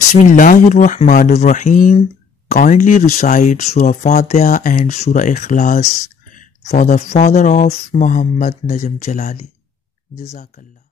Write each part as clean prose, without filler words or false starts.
Bismillahirrahmanirrahim. Kindly recite Surah Fatiha and Surah Ikhlas for the father of Muhammad Najm Jalali. Jazakallah.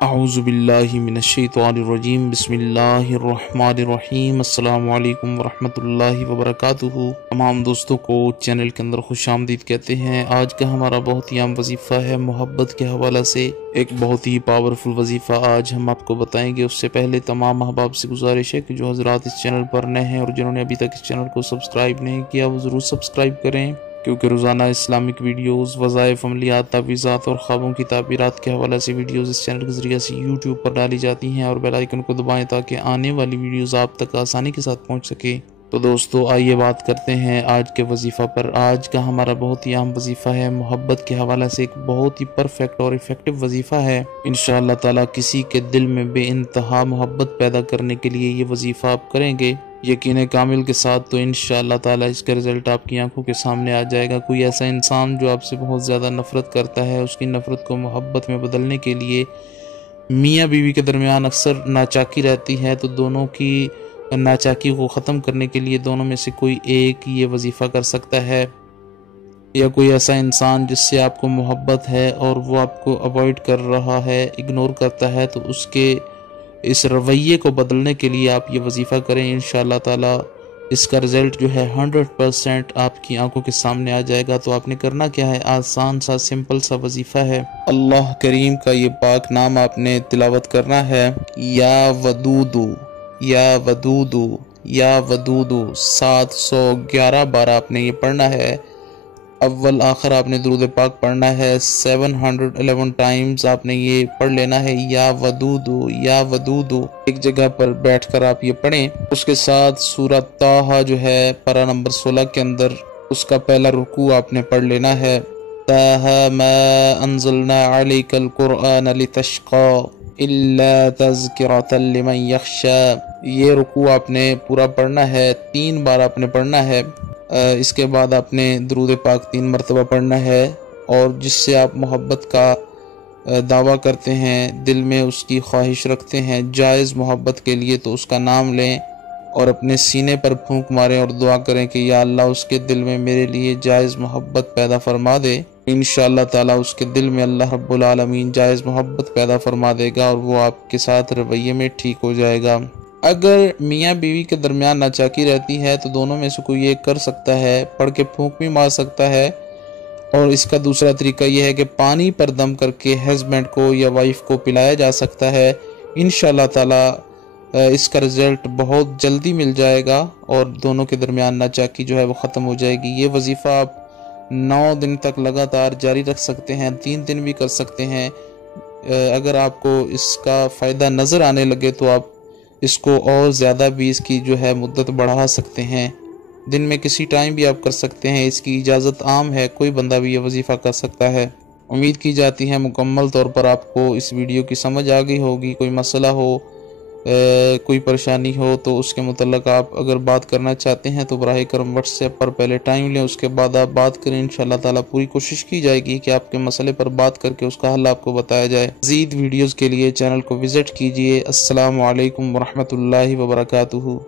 اعوذ باللہ من الشیطان الرجیم بسم اللہ الرحمن الرحیم السلام علیکم ورحمۃ اللہ وبرکاتہ۔ تمام دوستوں کو چینل کے اندر خوش آمدید کہتے ہیں۔ آج کا ہمارا بہت ہی عام وظیفہ ہے محبت کے حوالہ سے، ایک بہت ہی پاورفل وظیفہ آج ہم آپ کو بتائیں گے۔ اس سے پہلے تمام احباب سے گزارش ہے کہ جو حضرات اس چینل پر نئے ہیں اور جنہوں نے ابھی تک اس چینل کو سبسکرائب نہیں کیا وہ ضرور سبسکرائب کریں، کیونکہ روزانہ اسلامک ویڈیوز، وظائف، عملیات، تعویذات اور خوابوں کی تعبیرات کے حوالے سے ویڈیوز اس چینل کے ذریعے سے یوٹیوب پر ڈالی جاتی ہیں، اور بیل آئیکن کو دبائیں تاکہ آنے والی ویڈیوز آپ تک آسانی کے ساتھ پہنچ سکے۔ تو دوستو آئیے بات کرتے ہیں آج کے وظیفہ پر۔ آج کا ہمارا بہت ہی عام وظیفہ ہے محبت کے حوالے سے، ایک بہت ہی پرفیکٹ اور ایفیکٹو وظیفہ ہے۔ انشاءاللہ تعالی کسی کے دل میں بے انتہا محبت پیدا کرنے کے لیے یہ وظیفہ آپ کریں گے یقین کامل کے ساتھ، تو انشاءاللہ تعالی اس کا رزلٹ آپ کی آنکھوں کے سامنے آ جائے گا۔ کوئی ایسا انسان جو آپ سے بہت زیادہ نفرت کرتا ہے، اس کی نفرت کو محبت میں بدلنے کے لیے میاں بیوی کے درمیان اکثر ناچاکی رہتی ہے، تو دونوں کی ناچاکی کو ختم کرنے کے لیے دونوں میں سے کوئی ایک یہ وظیفہ کر سکتا ہے، یا کوئی ایسا انسان جس سے آپ کو محبت ہے اور وہ آپ کو اوائڈ کر رہا ہے، اگنور کرتا ہے، تو اس کے اس رویے کو بدلنے کے لیے آپ یہ وظیفہ کریں۔ انشاءاللہ تعالی اس کا رزلٹ جو ہے 100% آپ کی آنکھوں کے سامنے آ جائے گا۔ تو آپ نے کرنا کیا ہے، آسان سا سمپل سا وظیفہ ہے۔ اللہ کریم کا یہ پاک نام آپ نے تلاوت کرنا ہے، یا ودودو یا ودودو یا ودودو، 711 بار آپ نے یہ پڑھنا ہے۔ اول آخر آپ نے درود پاک پڑھنا ہے، 711 ٹائمز آپ نے یہ پڑھ لینا ہے، یا ودودو یا ودودو۔ ایک جگہ پر بیٹھ کر آپ یہ پڑھیں۔ اس کے ساتھ سورہ طٰہٰ جو ہے پارہ نمبر 16 کے اندر اس کا پہلا رکوع آپ نے پڑھ لینا ہے، طٰہٰ ما انزلنا علیک القرآن لتشقی الا تذکرۃ لمن یخشی۔ یہ رکوع آپ نے پورا پڑھنا ہے، 3 بار آپ نے پڑھنا ہے۔ اس کے بعد آپ نے درود پاک 3 مرتبہ پڑھنا ہے، اور جس سے آپ محبت کا دعویٰ کرتے ہیں، دل میں اس کی خواہش رکھتے ہیں جائز محبت کے لیے، تو اس کا نام لیں اور اپنے سینے پر پھونک ماریں اور دعا کریں کہ یا اللہ اس کے دل میں میرے لیے جائز محبت پیدا فرما دے۔ انشاءاللہ تعالی اس کے دل میں اللہ رب العالمین جائز محبت پیدا فرما دے گا، اور وہ آپ کے ساتھ رویے میں ٹھیک ہو جائے گا۔ اگر میاں بیوی کے درمیان ناچاکی رہتی ہے تو دونوں میں سے کوئی ایک کر سکتا ہے، پڑھ کے پھونک بھی مار سکتا ہے، اور اس کا دوسرا طریقہ یہ ہے کہ پانی پر دم کر کے ہسبینڈ کو یا وائف کو پلایا جا سکتا ہے۔ انشاءاللہ تعالی اس کا رزلٹ بہت جلدی مل جائے گا، اور دونوں کے درمیان ناچاکی جو ہے وہ ختم ہو جائے گی۔ یہ وظیفہ آپ 9 دن تک لگاتار جاری رکھ سکتے ہیں، 3 دن بھی کر سکتے ہیں۔ اگر آپ کو اس کا فائدہ نظر آنے لگے تو آپ اس کو اور زیادہ بھی اس کی جو ہے مدت بڑھا سکتے ہیں، دن میں کسی ٹائم بھی آپ کر سکتے ہیں، اس کی اجازت عام ہے، کوئی بندہ بھی یہ وظیفہ کر سکتا ہے۔ امید کی جاتی ہے مکمل طور پر آپ کو اس ویڈیو کی سمجھ آ گئی ہوگی۔ کوئی مسئلہ ہو، کوئی پریشانی ہو تو اس کے متعلق آپ اگر بات کرنا چاہتے ہیں تو براہ کرم واٹس ایپ پر پہلے ٹائم لیں، اس کے بعد آپ بات کریں۔ انشاءاللہ تعالیٰ پوری کوشش کی جائے گی کہ آپ کے مسئلے پر بات کر کے اس کا حل آپ کو بتایا جائے۔ مزید ویڈیوز کے لیے چینل کو وزٹ کیجیے۔ السلام علیکم ورحمۃ اللہ وبرکاتہ۔